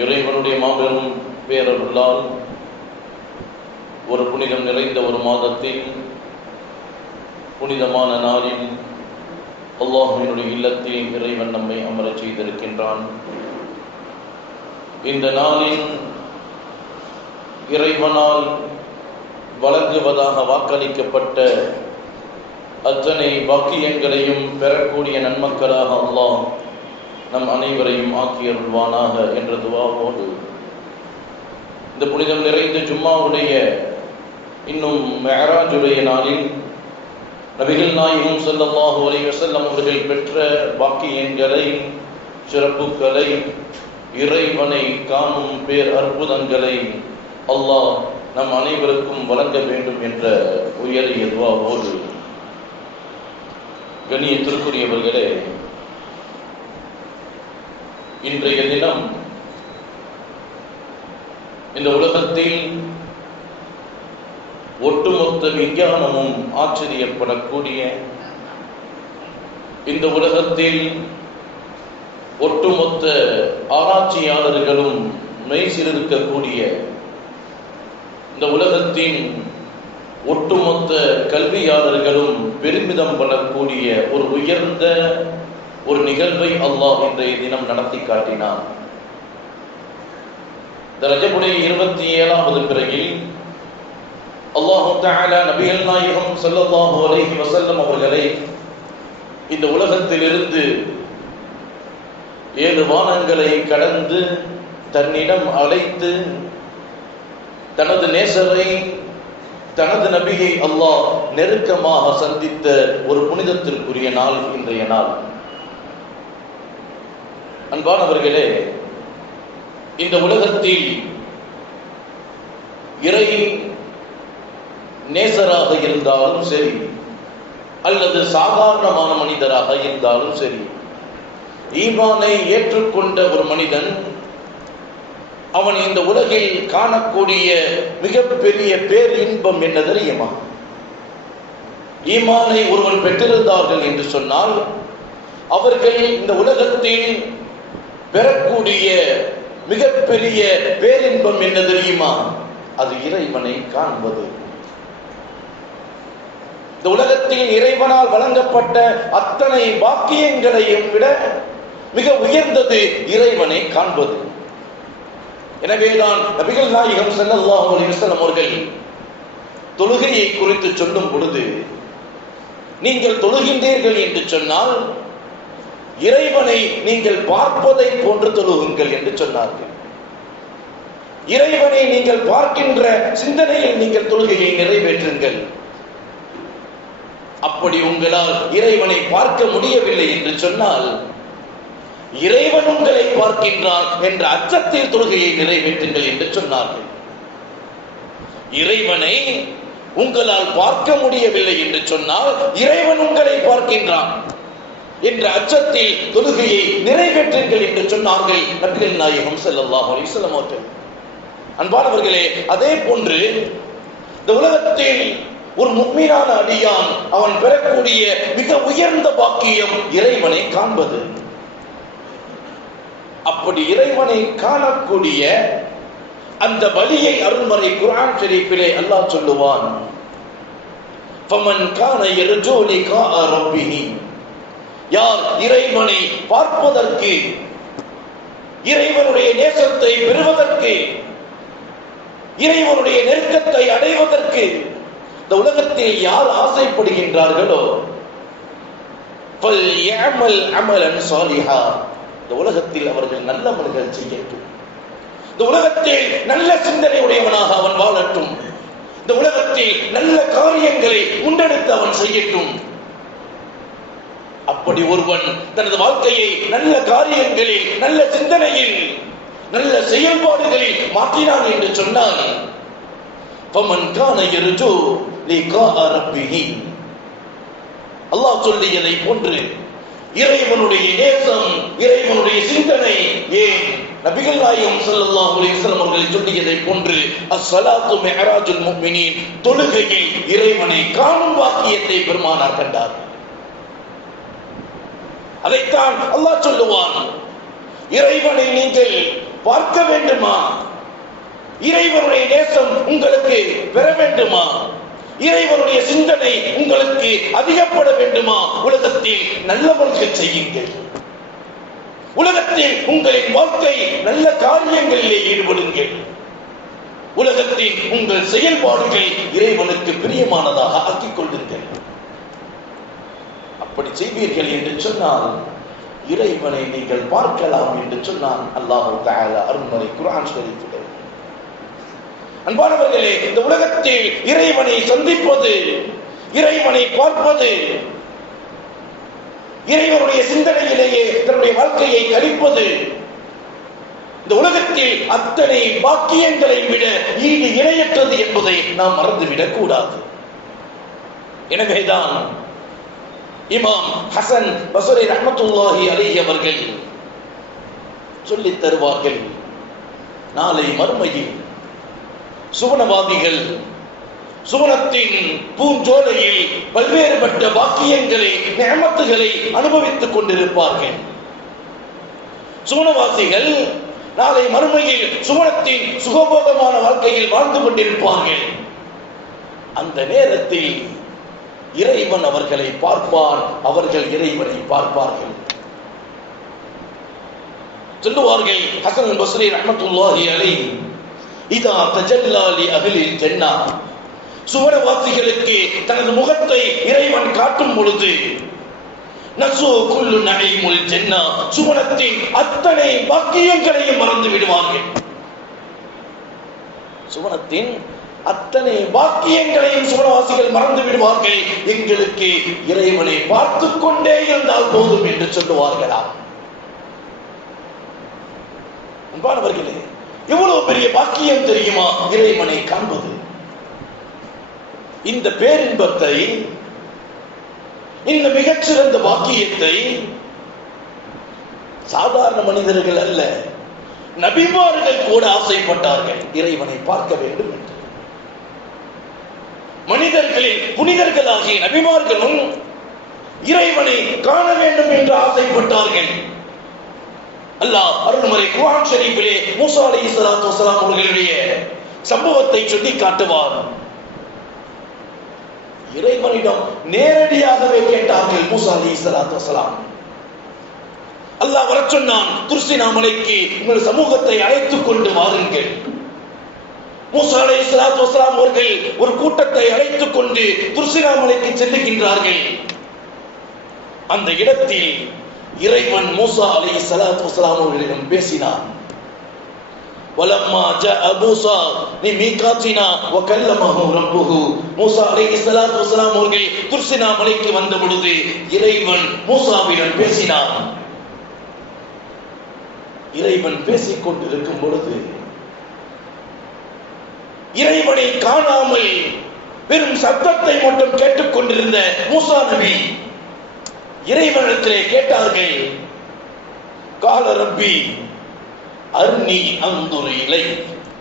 இறைவனுடைய மாபெரும் பேரருளால் ஒரு புனிதம் நிறைந்த ஒரு மாதத்தில் புனிதமான நாளில் அல்லாஹ்வினுடைய இல்லத்தில் இறைவன் நம்மை அமரச் செய்திருக்கின்றான். இந்த நாளில் இறைவனால் வழங்குவதாக வாக்களிக்கப்பட்ட அத்தனை வாக்கியங்களையும் பெறக்கூடிய நன்மக்களாக அல்லாஹ் நம் அனைவரையும் ஆக்கியருள்வானாக என்ற துஆவோடு இந்த புனிதம் நிறைந்த ஜும்மாவுடைய இன்னும் மெஹராஜுடைய நாளில் நபிகள் நாயகம் ஸல்லல்லாஹு அலைஹி வஸல்லம் அவர்கள் பெற்ற வாக்கியங்களை, சிறப்புகளை, இறைவனை காணும் பேர் அற்புதங்களை அல்லாஹ் நம் அனைவருக்கும் வழங்க வேண்டும் என்ற உயரிய துஆவோடு கண்ணியத்திற்குரியவர்களே, இன்றைய தினம் இந்த உலகத்தில் ஒட்டுமொத்த விஞ்ஞானமும் ஆச்சரியப்படக்கூடிய, இந்த உலகத்தில் ஒட்டுமொத்த ஆராய்ச்சியாளர்களும் மெய்சிலிருக்கக்கூடிய, இந்த உலகத்தின் ஒட்டுமொத்த கல்வியாளர்களும் பெருமிதம் படக்கூடிய ஒரு உயர்ந்த ஒரு நிகழ்வை அல்லாஹ் இன்றைய தினம் நடத்தி காட்டினார். இந்த ரஜபுடைய 27வது பிறையில் அல்லாஹ் தஆலா நபிகள் நாயகம் ஸல்லல்லாஹு அலைஹி வஸல்லம் அவர்களை இந்த உலகத்திலிருந்து 7 வானங்களை கடந்து தன்னிடம் அழைத்து தனது நேசரை, தனது நபியை அல்லாஹ் நெருக்கமாக சந்தித்த ஒரு புனிதத்திற்குரிய நாள் இன்றைய நாள். அன்பானவர்களே, இந்த உலகத்தில் இறை நேசராக இருந்தாலும் சரி, அல்லது சாதாரணமான மனிதராக இருந்தாலும் சரி, ஈமானை ஏற்றுக்கொண்ட ஒரு மனிதன் அவன் இந்த உலகில் காணக்கூடிய மிகப்பெரிய பேரின்பம் என்ன தெரியுமா? ஈமானை ஒருவன் பெற்றிருந்தார்கள் என்று சொன்னால் அவர்கள் இந்த உலகத்தில் பெறக்கூடிய மிகப்பெரிய பேரின்பம் என்ன தெரியுமா? அது இறைவனை காண்பது. இந்த உலகத்தில் இறைவனால் வழங்கப்பட்ட அத்தனை வாக்கியங்களையும் விட மிக உயர்ந்தது இறைவனை காண்பது. எனவேதான் நபிகள் நாயகம் ஸல்லல்லாஹு அலைஹி வஸல்லம் அவர்கள் தொழுகையை குறித்து சொல்லும் பொழுது, நீங்கள் தொழுகின்றீர்கள் என்று சொன்னால் இறைவனை நீங்கள் பார்ப்பதை போன்று தொழுகுங்கள் என்று சொன்னார்கள். இறைவனை நீங்கள் பார்க்கின்ற சிந்தனையில் நீங்கள் தொழுகையை நிறைவேற்றுங்கள். அப்படி உங்களால் இறைவனை பார்க்க முடியவில்லை என்று சொன்னால் இறைவன் உங்களை பார்க்கின்றான் என்ற அச்சத்தில் தொழுகையை நிறைவேற்றுங்கள் என்று சொன்னார்கள். இறைவனை உங்களால் பார்க்க முடியவில்லை என்று சொன்னால் இறைவன் உங்களை பார்க்கின்றான் என்ற அச்சத்தில் தொழுகையை நிறைவேற்றுங்கள் என்று சொன்னார்கள் நபிகள் நாயகம் ஸல்லல்லாஹு அலைஹி வஸல்லம் அவர்கள். அன்பானவர்களே, அதே போன்று இந்த உலகத்தில் ஒரு முஃமினான அடியான் அவன் பெறக்கூடிய மிக உயர்ந்த பாக்கியம் இறைவனை காண்பது. அப்படி இறைவனை காணக்கூடிய அந்த வழியை அருள்மறை குர்ஆன் ஷரீஃபிலே அல்லாஹ் சொல்லுவான், ஃபமன் கான யர்ஜூ லிகாஅ ரப்பிஹி, யார் இறைவனை பார்ப்பதற்கு, இறைவனுடைய நேசத்தை பெறுவதற்கு, இறைவனுடைய நெருக்கத்தை அடைவதற்கு இந்த உலகத்தில் யார் ஆசைப்படுகின்றார்களோ ஃபல்யஅமல் அமலன் ஸாலிஹா, இந்த உலகத்தில் அவர்கள் நல்ல மனிதர்கள் செய்யட்டும், இந்த உலகத்தில் நல்ல சிந்தனை உடையவனாக அவன் வாழட்டும், இந்த உலகத்தில் நல்ல காரியங்களை முன்னெடுத்து அவன் செய்யட்டும். அப்படி ஒருவன் தனது வாழ்க்கையை நல்ல காரியங்களில், நல்ல சிந்தனையில், நல்ல செயல்பாடுகளில் மாற்றினான் என்று சொன்னால் ஃபமன் கான யர்ஜூ லிகாஅ ரப்பிஹி, அல்லாஹ் சொல்லியதை போன்று இறைவனுடைய நேசம், இறைவனுடைய சிந்தனை, ஏன் நபிகள் நாயகம் ஸல்லல்லாஹு அலைஹி வஸல்லம் அவர்கள் சொல்லியதை போன்று அஸ்ஸலாத்து மிஅராஜுல் முஃமினீன், தொழுகையில் இறைவனை காணும் வாக்கியத்தை பெருமானார் கண்டார். அதைத்தான் அல்லாஹ் சொல்லுவான், இறைவனை நீங்கள் பார்க்க வேண்டுமா? இறைவனுடைய நேசம் உங்களுக்கு பெற வேண்டுமா? இறைவனுடைய சிந்தனை உங்களுக்கு அதிகப்பட வேண்டுமா? உலகத்தில் நல்லவர்கள் செய்யுங்கள். உலகத்தில் உங்களின் வாழ்க்கை நல்ல காரியங்களிலே ஈடுபடுங்கள். உலகத்தில் உங்கள் செயல்பாடுகள் இறைவனுக்கு பிரியமானதாக ஆக்கிக் கொள்ளுங்கள். அப்படி செய்வீர்கள் என்று சொன்னால் இறைவனை நீங்கள் பார்க்கலாம் என்று சொன்னான் அல்லாஹ் தஆலா அருள்மறை குர்ஆன் ஷரீஃபில். அன்பானவர்களே, இந்த உலகத்தில் இறைவனை சந்திப்பது, இறைவனை பார்ப்பது, இறைவனுடைய சிந்தனையிலேயே தன்னுடைய வாழ்க்கையை கழிப்பது, இந்த உலகத்தில் அத்தனை பாக்கியங்களை விட ஈடு இணையற்றது என்பதை நாம் மறந்துவிடக் கூடாது. எனவேதான் இமாம் ஹசன் பஸ்ரி ரஹ்மத்துல்லாஹி அலைஹி அவர்கள் சொல்லித் தருவார்கள், நாளை மறுமையில் சுவனவாதிகள் சுவனத்தின் பூஞ்சோலையில் பல்வேறுபட்ட பாக்கியங்களை, நிஅமத்துகளை அனுபவித்துக் கொண்டிருப்பார்கள். சுவனவாசிகள் நாளை மறுமையில் சுவனத்தின் சுகபோகமான வாழ்க்கையில் வாழ்ந்து கொண்டிருப்பார்கள். அந்த நேரத்தில் இறைவன் அவர்களை பார்ப்பார், அவர்கள் இறைவனை பார்ப்பார்கள். சொல்லுவார்கள் ஹசன் பஸ்ரி ரஹ்மத்துல்லாஹி அலைஹி, இதா தஜல்லா லி அஹ்லில் ஜன்னah, சுவனவாசிகளுக்கு தனது முகத்தை இறைவன் காட்டும் பொழுது நசு குல்லு நஈமுல் ஜன்னah, சுவனத்தின் அத்தனை பாக்கியங்களையும் மறந்து விடுவார்கள். சுவனத்தின் அத்தனை பாக்கியங்களையும் சுவனவாசிகள் மறந்து விடுவார்கள். எங்களுக்கு இறைவனை பார்த்து கொண்டே இருந்தால் போதும் என்று சொல்லுவார்களாம். அன்பானவர்களே, எவ்வளவு பெரிய பாக்கியம் தெரியுமா இறைவனை காண்பது? இந்த பேரின்பத்தை, இந்த மிகச்சிறந்த பாக்கியத்தை சாதாரண மனிதர்கள் அல்ல, நபிமார்கள் கூட ஆசைப்பட்டார்கள் இறைவனை பார்க்க வேண்டும் என்று. மனிதர்களில் புனிதர்களாகிய நபிமார்களும் இறைவனை காண வேண்டும் என்று ஆசைப்பட்டார்கள். அல்லாஹ் அருள்மறை குர்ஆன் ஷரீஃபிலே மூசா அலைஹிஸ்ஸலாத்து வஸலாம் அவர்களுடைய சம்பவத்தை சொல்லி காட்டுவார். இறைவனிடம் நேரடியாகவே கேட்டார்கள் மூசா அலைஹிஸ்ஸலாத்து வஸலாம். அல்லாஹ் வரச் சொன்னான், துர்சினா மலைக்கு உங்கள் சமூகத்தை அழைத்துக் கொண்டு வாருங்கள். மூசா அலைஹிஸ்ஸலாத்து வஸலாம் அவர்கள் ஒரு கூட்டத்தை அழைத்துக் கொண்டு துர்சினா மலைக்கு செல்லுகின்றார்கள். அந்த இடத்தில் இறைவன் மூசா அலைஹிஸ்ஸலாத்து வஸலாம் அவர்களிடம் பேசினார். வலம்மா ஜஅ மூசா லிமீகாத்தினா வகல்லமஹு ரப்புஹு, மூசா அலைஹிஸ்ஸலாத்து வஸலாம் அவர்கள் துர்சினா மலைக்கு வந்த பொழுது இறைவன் மூசாவிடம் பேசினார். இறைவன் பேசிக் கொண்டிருக்கும் பொழுது இறைவனை காணாமல் வெறும் சத்தத்தை மட்டும் கேட்டுக் கொண்டிருந்த மூசா நபி இறைவனிடத்திலே கேட்டார்கள், கால ரப்பி அர்னி அன்துர் இலை,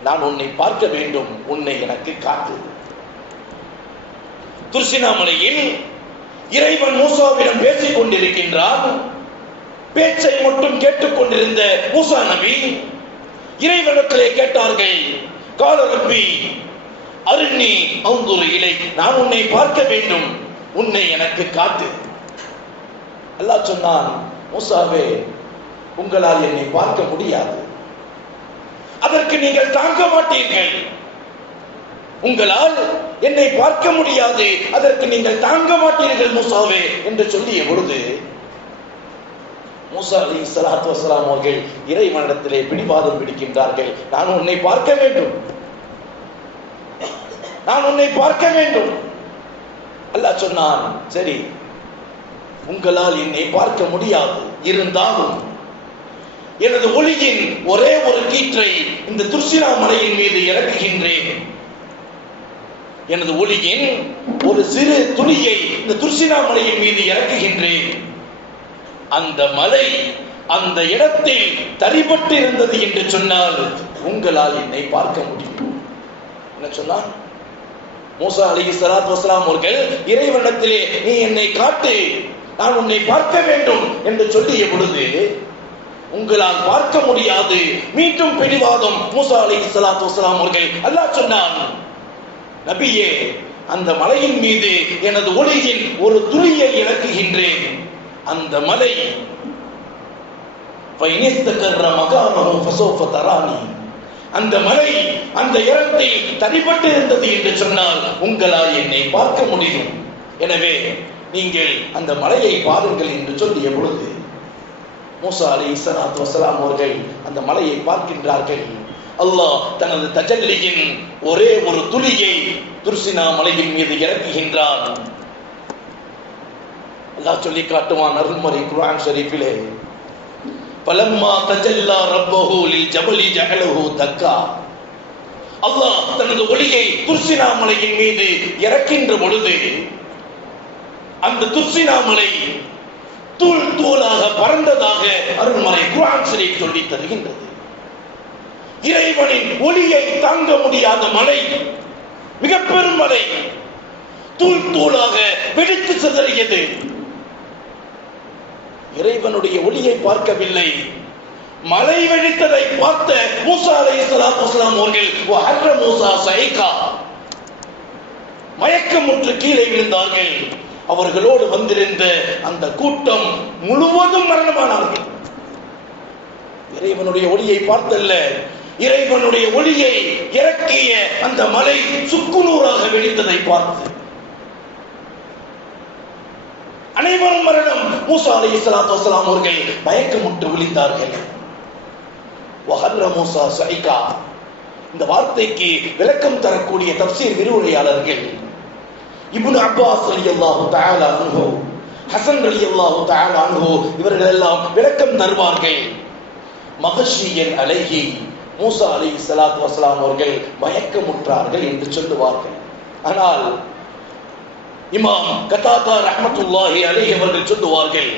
நான் உன்னை பார்க்க வேண்டும், உன்னை எனக்கு காட்டு. துர்சினாமலையில் இறைவன் மூசாவிடம் பேசிக் கொண்டிருக்கின்றார். பேச்சை மட்டும் கேட்டுக் கொண்டிருந்த மூசா நபி இறைவனிடத்திலே கேட்டார்கள், கால ரப்பி அர்னி அன்துர் இலை, நான் உன்னை பார்க்க வேண்டும், உன்னை எனக்கு காட்டு. அல்லாஹ் சொன்னான், மூசாவே, உங்களால் என்னை பார்க்க முடியாது, அதற்கு நீங்கள் தாங்க மாட்டீர்கள். உங்களால் என்னை பார்க்க முடியாது, அதற்கு நீங்கள் தாங்க மாட்டீர்கள் மூசாவே என்று சொல்லிய பொழுது மூசா அலைஹிஸ்ஸலாத்து வஸலாம் அவர்கள் இறைவனிடத்திலே பிடிவாதம் பிடிக்கின்றார்கள். நான் உன்னை பார்க்க வேண்டும், நான் உன்னை பார்க்க வேண்டும். அல்லாஹ் சொன்னான், சரி, உங்களால் என்னை பார்க்க முடியாது, இருந்தாலும் எனது ஒளியின் ஒரே ஒரு கீற்றை இந்த துர்சினா மலையின் மீது இறக்குகின்றேன். எனது ஒளியின் ஒரு சிறு துளியை இந்த துர்சினா மலையின் மீது இறக்குகின்றேன். அந்த மலை அந்த இடத்தில் தரிபட்டு இருந்தது என்று சொன்னால் உங்களால் என்னை பார்க்க முடியும். என்ன சொன்னான்? மூசா அலைஹிஸ்ஸலாத்து வஸலாம் அவர்கள் இறைவனிடத்திலே நீ என்னை காட்டு, நான் உன்னை பார்க்க வேண்டும் என்று சொல்லிய பொழுது உங்களால் பார்க்க முடியாது. மீண்டும் பிடிவாதம் மூசா அலைஹிஸ்ஸலாத்து வஸலாம் அவர்கள். அல்லாஹ் சொன்னான், நபியே, அந்த மலையின் மீது எனது ஒளியின் ஒரு துளியை இறக்குகின்றேன். அந்த மலை அந்த மலை அந்த இடத்தில் தனிப்பட்டு இருந்தது என்று சொன்னால் உங்களால் என்னை பார்க்க முடியும். எனவே நீங்கள் அந்த மலையை பாருங்கள் என்று சொல்லிய பொழுது மூசா அலைஹிஸ்ஸலாத்து வஸலாம் அவர்கள் அந்த மலையை பார்க்கின்றார்கள். அல்லாஹ் தனது தஜல்லியின் ஒரே ஒரு துளியை துர்சினா மலையின் மீது இறக்குகின்றான். அல்லாஹ் சொல்லி காட்டுவான் அருள்மறை குர்ஆன் ஷரீஃபிலே, பலம்மா தஜல்லா ரப்பஹு லில்ஜபலி ஜஅலஹு தக்கா. அல்லாஹ் தனது ஒளியை துர்சினா மலையின் மீது இறக்கின்ற பொழுது அந்த துர்சினா மலை தூள் தூளாக பறந்ததாக அருள்மறை குர்ஆன் ஷரீஃப் சொல்லி தருகின்றது. இறைவனின் ஒளியை தாங்க முடியாத மலை, மிக பெரும் மலை, தூள் தூளாக வெடித்து சிதறியது. இறைவனுடைய ஒளியை பார்க்கவில்லை, மலை வெடித்ததை பார்த்த மூசா அலைஹிஸ்ஸலாத்து வஸலாம் அவர்கள் வஹர்ர மூசா ஸைகா, மயக்கமுற்று கீழே விழுந்தார்கள். அவர்களோடு வந்திருந்த அந்த கூட்டம் முழுவதும் மரணமானார்கள். இறைவனுடைய ஒளியை பார்த்தல்ல, இறைவனுடைய ஒளியை இறக்கிய அந்த மலை சுக்குநூறாக வெடித்ததை பார்த்து அனைவரும் மரணம். மூசா அலைஹிஸ்ஸலாத்து வஸலாம் அவர்கள் மயக்கமுற்று விழுந்தார்கள். வஹர்ர மூசா ஸைகா, இந்த வார்த்தைக்கு விளக்கம் தரக்கூடிய தஃப்சீர் விரிவுரையாளர்கள் இப்னு அப்பாஸ் ரலியல்லாஹு தஆலா அன்ஹு, ஹஸன் ரலியல்லாஹு தஆலா அன்ஹு இவர்கள் எல்லாம் விளக்கம் தருவார்கள். மகஷியன் அலைஹி, மூசா அலைஹிஸ்ஸலாத்து வஸலாம் அவர்கள் மயக்கமுற்றார்கள் என்று சொல்லுவார்கள். ஆனால் இமாம் கதாதா ரஹ்மத்துல்லாஹி அலைஹி அவர்கள் சொல்லுவார்கள்,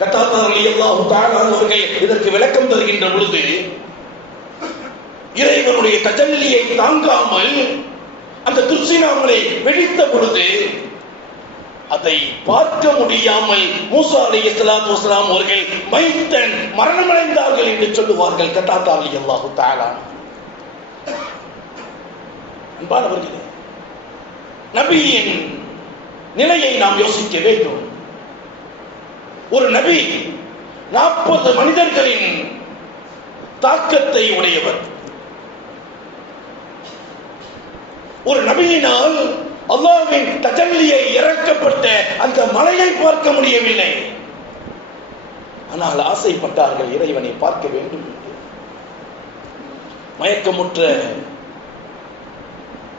கதாதா ரலியல்லாஹு தஆலா அவர்கள் இதற்கு விளக்கம் தருகின்ற பொழுது, இறைவனுடைய தஜல்லியை தாங்காமல் அந்த துர்சினா மலை வெடித்த பொழுது அதை பார்க்க முடியாமல் மூசா அலைஹிஸ்ஸலாத்து வஸலாம் அவர்கள் மைத்தன் மரணமடைந்தார்கள் என்று சொல்லுவார்கள் கதாதா ரலியல்லாஹு தஆலா. அன்பானவர்களே, நபியின் நிலையை நாம் யோசிக்க வேண்டும். ஒரு நபி 40 மனிதர்களின் தாக்கத்தை உடையவர். ஒரு நபியினால் அல்லாஹ்வின் தஜல்லியை இறக்கப்பட்ட அந்த மலையை பார்க்க முடியவில்லை. ஆனால் ஆசைப்பட்டார்கள் இறைவனை பார்க்க வேண்டும் என்று. மயக்கமுற்ற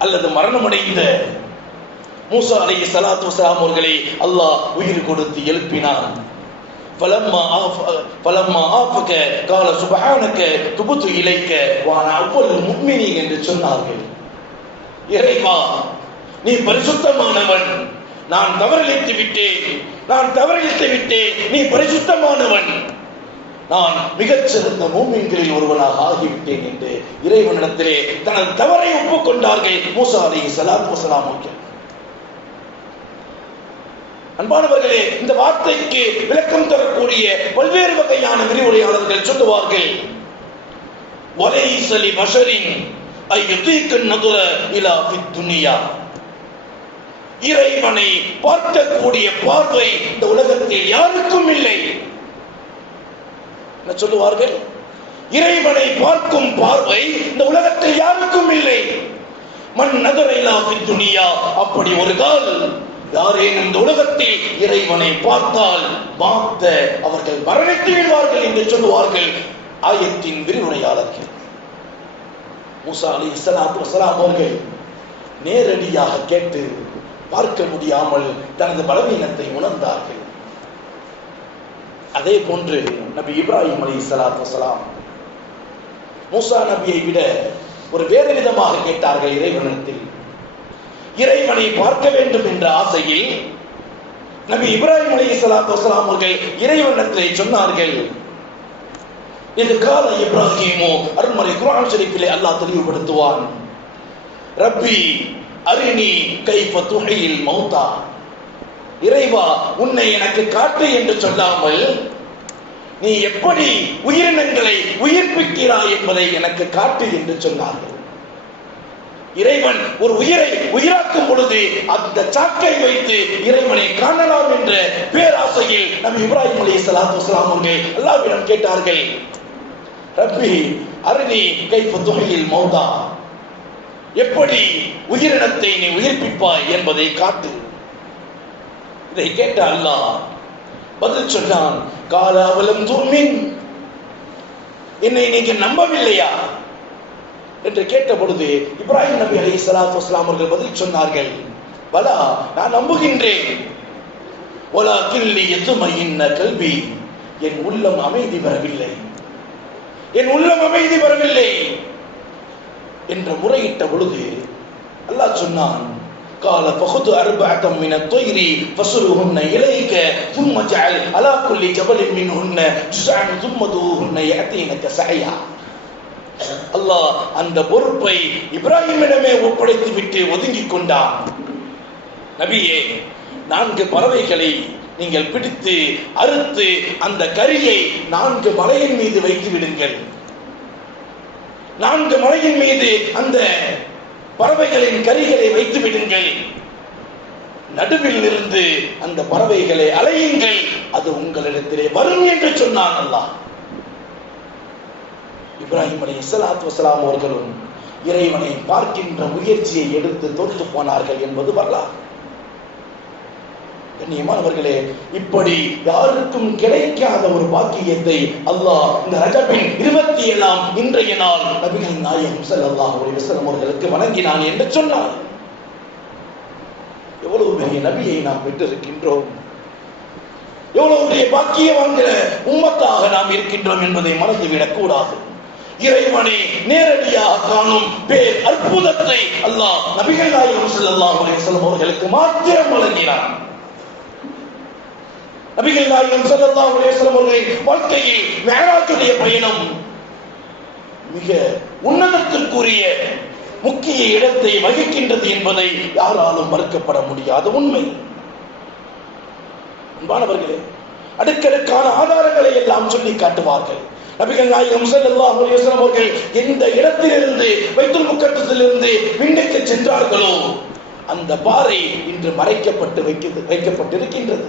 அல்லது மரணமடைந்த மூசா அலைஹிஸ்ஸலாத்து வஸலாம் அவர்களை அல்லாஹ் உயிர் கொடுத்து எழுப்பினான். ஃபலம்மா ஆஃபக கால சுப்ஹானக துபுது இலைக்க வஅனா அவ்வல் முஃமினீன் என்று சொன்னார்கள். இறைவா, நீ பரிசுத்தமானவன், நான் தவறிழைத்து விட்டேன், நீ பரிசுத்தமானவன், நான் மிகச்சிறந்த மூமின்களில் ஒருவனாக ஆகிவிட்டேன் என்று இறைவனிடத்திலே தனது தவறை ஒப்புக்கொண்டார்கள் மூசா அலைஹிஸ்ஸலாத்து வஸலாம் அவர்கள். அன்பானவர்களே, இந்த வார்த்தைக்கு விளக்கம் தரக்கூடிய பல்வேறு வகையான விரிவுரையாளர்கள் சொல்லுவார்கள், வலைஸ லிபஷரின் ஐயுதீக நதுர இலா ஃபித் துன்யா. இறைவனை பார்க்கக்கூடிய பார்வை இந்த உலகத்தில் யாருக்கும் இல்லை. என்ன சொல்லுவார்கள்? இறைவனை பார்க்கும் பார்வை இந்த உலகத்தில் யாருக்கும் இல்லை. மன் நதர இலா ஃபித் துன்யா, அப்படி ஒரு கால் யாரேனும் இந்த உலகத்தில் இறைவனை பார்த்தால் அவர்கள் மரணித்து விடுவார்கள் என்று சொல்லுவார்கள் ஆயத்தின் விரிவுரையாளர்கள். மூசா அலைஹிஸ்ஸலாத்து வஸலாம் அவர்கள் நேரடியாக கேட்டு பார்க்க முடியாமல் தனது பலவீனத்தை உணர்ந்தார்கள். அதே போன்று நபி இப்ராஹிம் அலைஹிஸ்ஸலாத்து வஸலாம் மூசா நபியை விட ஒரு வேறு விதமாக கேட்டார்கள் இறைவனிடத்தில். இறைவனை பார்க்க வேண்டும் என்ற ஆசையில் நபி இப்ராஹிம் அலைஹிஸ்ஸலாத்து வஸலாம் அவர்கள் இறைவனிடத்தில் சொன்னார்கள். இது கால இப்ராஹிமோ, அருள்மறை குர்ஆன் ஷரீஃபிலே அல்லாஹ் தெளிவுபடுத்துவான், ரப்பி அரினி கைஃப துஹில் மௌதா. இறைவா, உன்னை எனக்கு காட்டு என்று சொல்லாமல் நீ எப்படி உயிரினங்களை உயிர்ப்பிக்கிறாய் என்பதை எனக்கு காட்டு என்று சொன்னார்கள். இறைவன் ஒரு உயிரை உயிராக்கும் பொழுது அந்த சாக்கை வைத்து இறைவனை காணலாம் என்ற பேராசையில் நபி இப்ராஹிம் அலைஹிஸ்ஸலாத்து வஸலாம் அவர்கள் அல்லாஹ்விடம் கேட்டார்கள், ரப்பி அரினி கைஃப துஹ்யில் மௌதா, எப்படி உயிரினத்தை நீ உயிர்ப்பிப்பாய் என்பதை காட்டு. இதை கேட்ட அல்லாஹ் பதில் சொன்னான், கால அவலம் துமின், என்னை நீங்க நம்பவில்லையா என்று கேட்ட பொழுது இப்ராஹிம் நபி அலைஹிஸ்ஸலாத்து வஸலாம் அவர்கள் பதில் சொன்னார்கள், பலா, நான் நம்புகின்றேன். வலாக்கின் லியத்மஇன்ன கல்பி, என் உள்ளம் அமைதி பெறவில்லை, என் உள்ளம் அமைதி பெறவில்லை என்று முறையிட்ட பொழுது அல்லாஹ் சொன்னான், قال فخذ أربعة من الطير فصرهن إليك ثم اجعل على كل جبل منهن جزءا ثم ادعوهن يأتينك سعيا. அல்லாஹ் அந்த பொறுப்பை இப்ராஹிமிடமே ஒப்படைத்து விட்டு ஒதுங்கிக் கொண்டான். நபியே, 4 பறவைகளை நீங்கள் பிடித்து அறுத்து அந்த கரியை 4 மலையின் மீது வைத்து விடுங்கள். 4 மலையின் மீது அந்த பறவைகளின் கரிகளை வைத்து விடுங்கள். நடுவில் இருந்து அந்த பறவைகளை அலையுங்கள், அது உங்களிடத்திலே வரும் என்று சொன்னான் அல்லாஹ். இப்ராஹிம் அலைஹிஸ்ஸலாத்து வஸலாம் அவர்களும் இறைவனை பார்க்கின்ற முயற்சியை எடுத்து தோற்று போனார்கள் என்பது வரலாறு. கண்ணியமானவர்களே, இப்படி யாருக்கும் கிடைக்காத ஒரு பாக்கியத்தை அல்லாஹ் இந்த ரஜபின் 27ஆம் இன்றைய நாள் நபிகள் நாயகம் ஸல்லல்லாஹு அலைஹி வஸல்லம் அவர்களுக்கு வழங்கினான் என்று சொன்னார். எவ்வளவு பெரிய நபியை நாம் பெற்றிருக்கின்றோம், எவ்வளவு பெரிய பாக்கியவான்கிற உம்மத்தாக நாம் இருக்கின்றோம் என்பதை மறந்துவிடக் கூடாது. இறைவனை நேரடியாக காணும் பேர் அற்புதத்தை அல்லாஹ் நபிகள் நாயகம் ஸல்லல்லாஹு அலைஹி வஸல்லம் அவர்களுக்கு மாத்திரம் வழங்கினான். நபிகள் நாயகம் ஸல்லல்லாஹு அலைஹி வஸல்லம் அவர்களின் வாழ்க்கையில் மிஅராஜுடைய பயணம் மிக உன்னதத்திற்குரிய முக்கிய இடத்தை வகிக்கின்றது என்பதை யாராலும் மறுக்கப்பட முடியாத உண்மை. அன்பானவர்களே, அடுக்கடுக்கான ஆதாரங்களை எல்லாம் சொல்லி காட்டுவார்கள். நபிகள் நாயகம் ஸல்லல்லாஹு அலைஹி வஸல்லம் அவர்கள் எந்த இடத்திலிருந்து பைத்துல் முகத்தஸிலிருந்து விண்ணுக்கு சென்றார்களோ அந்த பாறை இன்று மறைக்கப்பட்டு வைக்கப்பட்டிருக்கின்றது.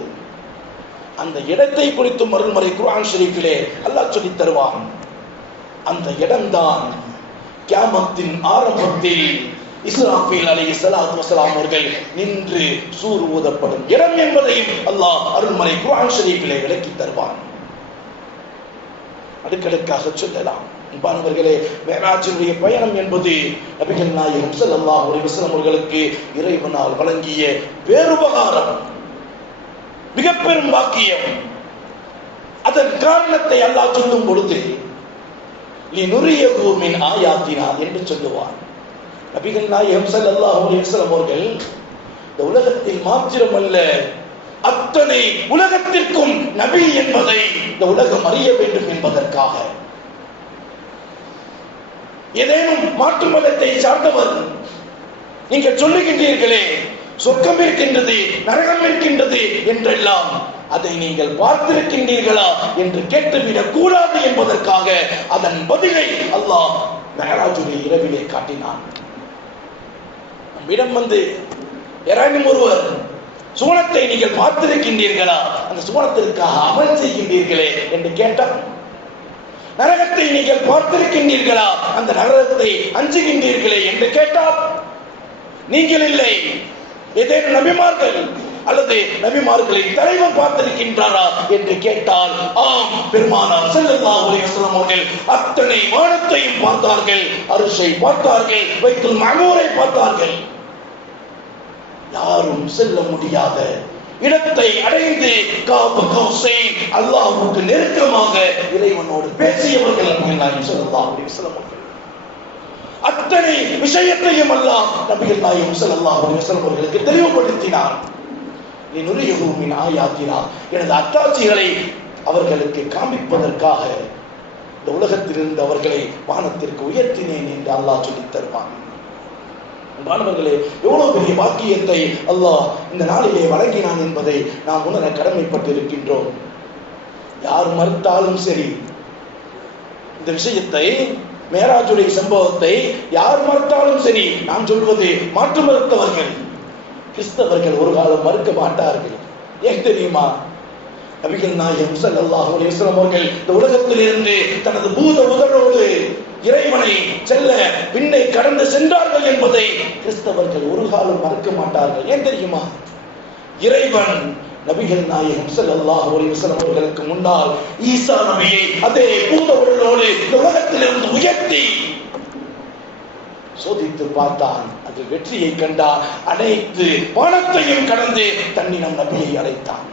அந்த இடத்தை குறித்து மறுமறை குர்ஆன் ஷரீஃபிலே அல்லாஹ் சொல்லி தருவான். அந்த இடம்தான் கியாமத்தின் ஆரம்பத்தில் இஸ்ராஃபீல் அலைஹிஸ்ஸலாத்து வஸலாம் அவர்கள் நின்று சூர் ஊதப்படும் இடம் என்பதையும் அல்லாஹ் அருள்மறை குர்ஆன் ஷரீஃபிலே விளக்கி தருவான். அடுக்கடுக்காக சொல்லலாம். அன்பானவர்களே, மிஅராஜுடைய பயணம் என்பது நபிகள் நாயகம் ஸல்லல்லாஹு அலைஹி வஸல்லம் அவர்களுக்கு இறைவனால் வழங்கிய பேருபகாரம், மிக பெரும் பாக்கியம். அதன் காரணத்தை அல்லாஹ் சொல்லும் பொழுது லினுரியஹு மின் ஆயாத்தினா என்று சொல்லுவார். நபிகள் நாயகம் ஸல்லல்லாஹு அலைஹி வஸல்லம் அவர்கள் இந்த உலகத்தில் மாத்திரமல்ல, அத்தனை உலகத்திற்கும் நபி என்பதை இந்த உலகம் அறிய வேண்டும் என்பதற்காக. ஏதேனும் மாற்று மதத்தை சார்ந்தவர் நீங்கள் சொல்லுகின்றீர்களே சொர்க்கம் இருக்கின்றது, நரகம் இருக்கின்றது என்றெல்லாம், அதை நீங்கள் பார்த்திருக்கின்றீர்களா என்று கேட்டுவிடக் கூடாது என்பதற்காக அதன் பதிலை அல்லாஹ் மிஅராஜுடைய இரவிலே காட்டினான். நம்மிடம் வந்து யாராலும் ஒருவர் சுவனத்தை நீங்கள் பார்த்திருக்கின்றீர்களா, அந்த சுவனத்திற்காக அமல் செய்கின்றீர்களே என்று கேட்டால், நரகத்தை நீங்கள் பார்த்திருக்கின்றீர்களா, அந்த நரகத்தை அஞ்சுகின்றீர்களே என்று கேட்டால், நீங்கள் இல்லை, ஏதேனும் நபிமார்கள் அல்லது நபிமார்களின் தலைவர் பார்த்திருக்கின்றாரா என்று கேட்டால், ஆம், பெருமானார் ஸல்லல்லாஹு அலைஹி வஸல்லம் அவர்கள் அத்தனை வானத்தையும் பார்த்தார்கள், அர்ஷை பார்த்தார்கள், பைத்துல் மஅமூரை பார்த்தார்கள். யாரும் செல்ல முடியாத இடத்தை அடைந்து காபு கௌசைன் அல்லாஹ்வுக்கு நெருக்கமாக இறைவனோடு பேசியவர்கள் நபிகள் நாயகம் ஸல்லல்லாஹு அலைஹி வஸல்லம் அவர்கள். அத்தனை விஷயத்தையும் அல்லாஹ் நபிகள் நாயகம் ஸல்லல்லாஹு அலைஹி வஸல்லம் அவர்களுக்கு தெளிவுபடுத்தினார். லினுரியஹு மின் ஆயாத்தினா, எனது அத்தாட்சிகளை அவர்களுக்கு காண்பிப்பதற்காக இந்த உலகத்திலிருந்து அவர்களை வானத்திற்கு உயர்த்தினேன் என்று அல்லாஹ் சொல்லித் தருவான். மாணவர்களே, எவ்வளவு பெரிய பாக்கியத்தை அல்லாஹ் இந்த நாளிலே வழங்கினான் என்பதை நாம் உணர கடமைப்பட்டிருக்கின்றோம். யார் மறுத்தாலும் சரி, இந்த விஷயத்தை, மேராஜுடைய சம்பவத்தை யார் மறுத்தாலும் சரி, நான் சொல்வது மாற்று மறுத்தவர்கள் கிறிஸ்தவர்கள் ஒரு காலம் மறுக்க மாட்டார்கள். ஏன் தெரியுமா? நபிகள் நாயகம் ஸல்லல்லாஹு அலைஹி வஸல்லம் அவர்கள் இந்த உலகத்திலிருந்து தனது பூத உடலோடு இறைவனை செல்ல விண்ணை கடந்து சென்றார்கள் என்பதை கிறிஸ்தவர்கள் ஒரு காலம் மறுக்க மாட்டார்கள். ஏன் தெரியுமா? இறைவன் நபிகள் நாயகம் ஸல்லல்லாஹு அலைஹி வஸல்லம் அவர்களுக்கு முன்னால் ஈசா நபியை அதே பூத உடலோடு இந்த உலகத்திலிருந்து உயர்த்தி சோதித்து பார்த்தான். அது வெற்றியை கண்டார். அனைத்து வானத்தையும் கடந்து தன்னிடம் நபியை அழைத்தான்.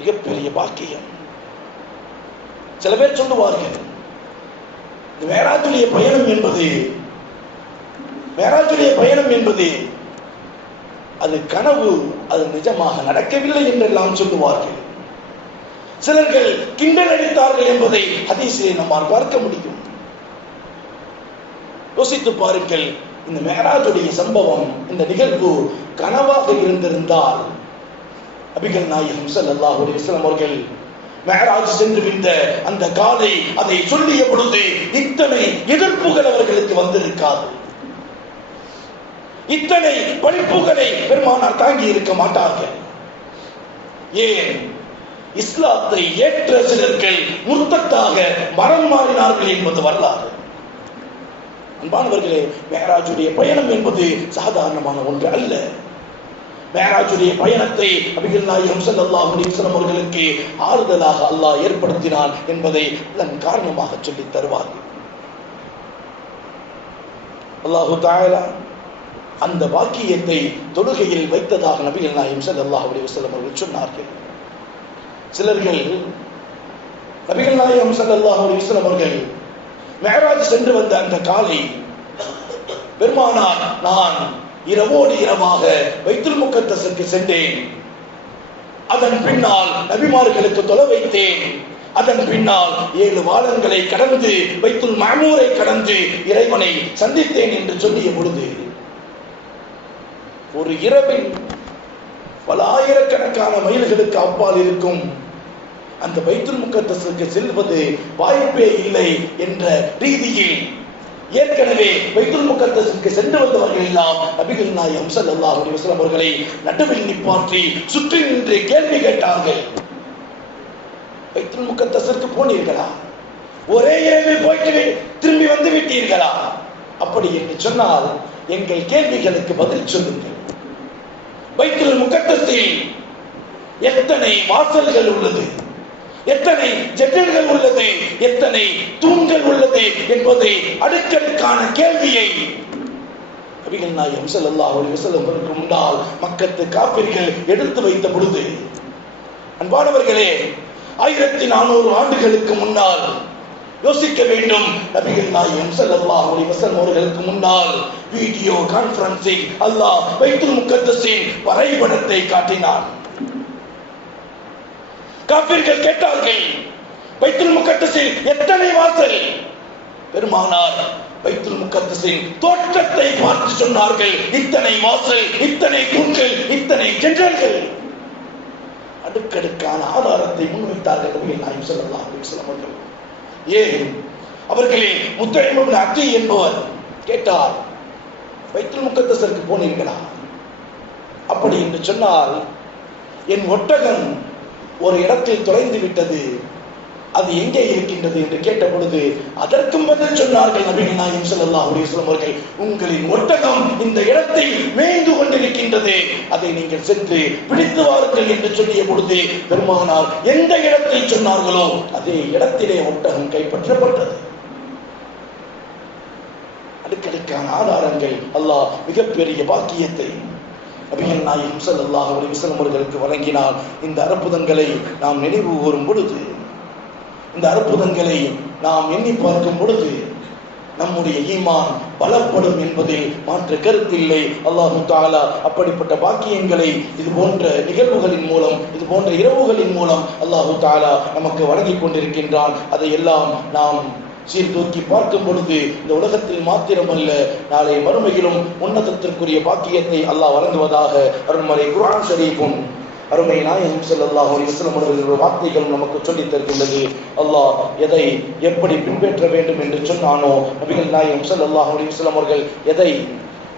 மிகப்பெரிய பாக்கியம். சில பேர் சொல்லுவார்கள், இந்த மேராஜுடைய பயணம் என்பது அது கனவு, அது நிஜமாக நடக்கவில்லை என்றெல்லாம் சொல்லுவார்கள். சிலர்கள் கிண்டல் அடித்தார்கள் என்பதை ஹதீஸிலே நம்மால் பார்க்க முடியும். யோசித்து பாருங்கள், இந்த மேராஜுடைய சம்பவம், இந்த நிகழ்வு கனவாக இருந்திருந்தால் நபிகள் நாயகம் ஸல்லல்லாஹு அலைஹி வஸல்லம் அவர்கள் மேராஜ் சென்று விட்ட அந்த காலை அதை சொல்லிய பொழுது இத்தனை எதிர்ப்புகள் அவர்களுக்கு வந்திருக்காது. இத்தனை பழிப்புகளை பெருமானார் தாங்கி இருக்க மாட்டார்கள். ஏன்? இஸ்லாத்தை ஏற்ற சிலர்கள் முர்த்தத்தாக மரம் மாறினார்கள் என்பது வரலாறு. அன்பானவர்களே, மேராஜுடைய பயணம் என்பது சாதாரணமான ஒன்று அல்ல. மேராஜுடைய பயணத்தை நபிகள் நாயகம் ஸல்லல்லாஹு அலைஹி வஸல்லம் அவர்களுக்கு ஆறுதலாக அல்லாஹ் ஏற்படுத்தினான் என்பதை இதன் காரணமாக சொல்லித் தருவார்கள். அல்லாஹு தஆலா அந்த வாக்கியத்தை தொழுகையில் வைத்ததாக நபிகள் நாயகம் ஸல்லல்லாஹு அலைஹி வஸல்லம் அவர்கள் சொன்னார்கள். சிலர்கள் நபிகள் நாயகம் ஸல்லல்லாஹு அலைஹி வஸல்லம் அவர்கள் மேராஜ் சென்று வந்த அந்த காலை பெருமானார், நான் இரவோடு இரவாக பைத்துல் முகத்தஸுக்கு சென்றேன், அதன் பின்னால் நபிமார்களுக்கு தொலை வைத்தேன், அதன் பின்னால் 7 வாரங்களை கடந்து பைத்துல் மஅமூரை கடந்து இறைவனை சந்தித்தேன் என்று சொல்லிய பொழுது, ஒரு இரவில் பல ஆயிரக்கணக்கான மைல்களுக்கு அப்பால் இருக்கும் அந்த பைத்துல் முகத்தஸுக்கு செல்வது வாய்ப்பே இல்லை என்ற ரீதியில் ஏற்கனவே பைத்துல் முகத்தஸுக்கு சென்று வந்தவர்கள் எல்லாம் நபிகள் நாயகம் ஸல்லல்லாஹு அலைஹி வஸல்லம் அவர்களை நடுவில் நிப்பாற்றி சுற்றி நின்று கேள்வி கேட்டார்கள். பைத்துல் முகத்தஸுக்கு போனீர்களா? ஒரே இரவில் போயிட்டு திரும்பி வந்து விட்டீர்களா? அப்படி என்று சொன்னால் எங்கள் கேள்விகளுக்கு பதில் சொல்லுங்கள். பைத்துல் முகத்தஸில் எத்தனை வாசல்கள் உள்ளது, எத்தனை ஜன்னல்கள் உள்ளது, எத்தனை தூண்கள் உள்ளது என்பதை அடுக்கடுக்கான கேள்வியை நபிகள் நாயகம் ஸல்லல்லாஹு அலைஹி வஸல்லம் அவர்களுக்கு முன்னால் மக்கத்து காபிர்கள் எடுத்து வைத்த பொழுது, அன்பானவர்களே, 1400 ஆண்டுகளுக்கு முன்னால் யோசிக்க வேண்டும். நபிகள் நாயகம் ஸல்லல்லாஹு அலைஹி வஸல்லம் அவர்களுக்கு முன்னால் வீடியோ கான்ஃபரன்சிங் அல்லாஹ் பைத்துல் முகத்தஸின் வரைபடத்தை காட்டினார். காபிர்கள் கேட்டார்கள், பைத்துல் முகத்தஸில் எத்தனை வாசல்? பெருமானார் பைத்துல் முகத்தஸின் தோற்றத்தை பார்த்து சொன்னார்கள், இத்தனை வாசல், இத்தனை தூண்கள், இத்தனை ஜன்னல்கள். அடுக்கடுக்கான ஆதாரத்தை முன்வைத்தார்கள் நபிகள் நாயகம் ஸல்லல்லாஹு அலைஹி வஸல்லம் அவர்கள். ஏன்? அவர்களில் முத்தைம் இப்னு அதி என்பவர் கேட்டார், பைத்துல் முகத்தஸிற்கு போனீர்களா? அப்படி என்று சொன்னால், என் ஒட்டகம் ஒரு இடத்தில் தொலைந்து விட்டது, அது எங்கே இருக்கின்றது என்று கேட்ட பொழுது அதற்கும் பதில் சொன்னார்கள் நபிகள் நாயகம் ஸல்லல்லாஹு அலைஹி வஸல்லம் அவர்கள், உங்களின் ஒட்டகம் இந்த இடத்தில் மேய்ந்து கொண்டிருக்கின்றது, அதை நீங்கள் சென்று பிடித்து வாருங்கள் என்று சொல்லிய பொழுது பெருமானார் எந்த இடத்தை சொன்னார்களோ அதே இடத்திலே ஒட்டகம் கைப்பற்றப்பட்டது. அடுக்கடுக்கான ஆதாரங்கள். அல்லாஹ் மிகப்பெரிய பாக்கியத்தை நபிகள் நாயகம் ஸல்லல்லாஹு அலைஹி வஸல்லம் அவர்களுக்கு வழங்கினார். இந்த அற்புதங்களை நாம் நினைவு கூறும் பொழுது, இந்த அற்புதங்களை நாம் எண்ணி பார்க்கும் பொழுது நம்முடைய ஈமான் பலப்படும் என்பதில் மாற்று கருத்தில்லை. அல்லாஹு தஆலா அப்படிப்பட்ட பாக்கியங்களை இது போன்ற நிகழ்வுகளின் மூலம், இது போன்ற இரவுகளின் மூலம் அல்லாஹு தஆலா நமக்கு வழங்கிக் கொண்டிருக்கின்றான். அதையெல்லாம் நாம் சீர்தூக்கி பார்க்கும் பொழுது இந்த உலகத்தில் மாத்திரமல்ல, நாளை மறுமையிலும் உன்னதத்திற்குரிய பாக்கியத்தை அல்லாஹ் வழங்குவதாக அருள்மறை குர்ஆன் ஷரீஃபும் அருமை நாயகம் ஸல்லல்லாஹு அலைஹி வஸல்லம் அவர்களுடைய வார்த்தைகள் நமக்கு சொல்லித் தருகின்றது. அல்லாஹ் எதை எப்படி பின்பற்ற வேண்டும் என்று சொன்னானோ, நபிகள் நாயகம் ஸல்லல்லாஹு அலைஹி வஸல்லம் அவர்கள் எதை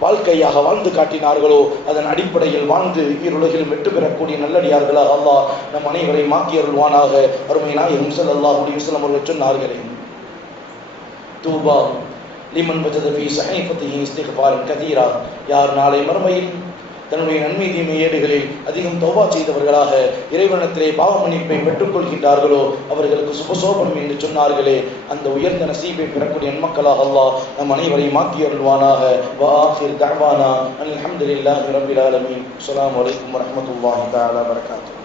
வாழ்க்கையாக வாழ்ந்து காட்டினார்களோ அதன் அடிப்படையில் வாழ்ந்து ஈருலகில் வெற்றி பெறக்கூடிய நல்லடியார்களாக அல்லாஹ் நம் அனைவரை மாற்றி அருள்வானாக. அருமை நாயகம் ஸல்லல்லாஹு அலைஹி வஸல்லம் அவர்கள் சொன்னார்களே, தூபா லிமன் வஜத ஃபீ ஸஹீஃபத்திஹி இஸ்திக்ஃபாரன் கதீரா, யார் நாளை மறுமையில் தன்னுடைய நன்மை தீமை ஏடுகளில் அதிகம் தௌபா செய்தவர்களாக இறைவனத்திலே பாவ மன்னிப்பை பெற்றுக் கொள்கின்றார்களோ அவர்களுக்கு சுபசோபனம் என்று சொன்னார்களே, அந்த உயர்ந்த நசீபை பெறக்கூடிய நன்மக்களாக அல்லாஹ் நம் அனைவரையும் மாற்றி அருள்வானாக. வஆகிர் தஅவானா அல்ஹம்துலில்லாஹி ரப்பில் ஆலமீன். அஸ்ஸலாமு அலைக்கும் வரஹ்மத்துல்லாஹி தஆலா வபரகாத்துஹு.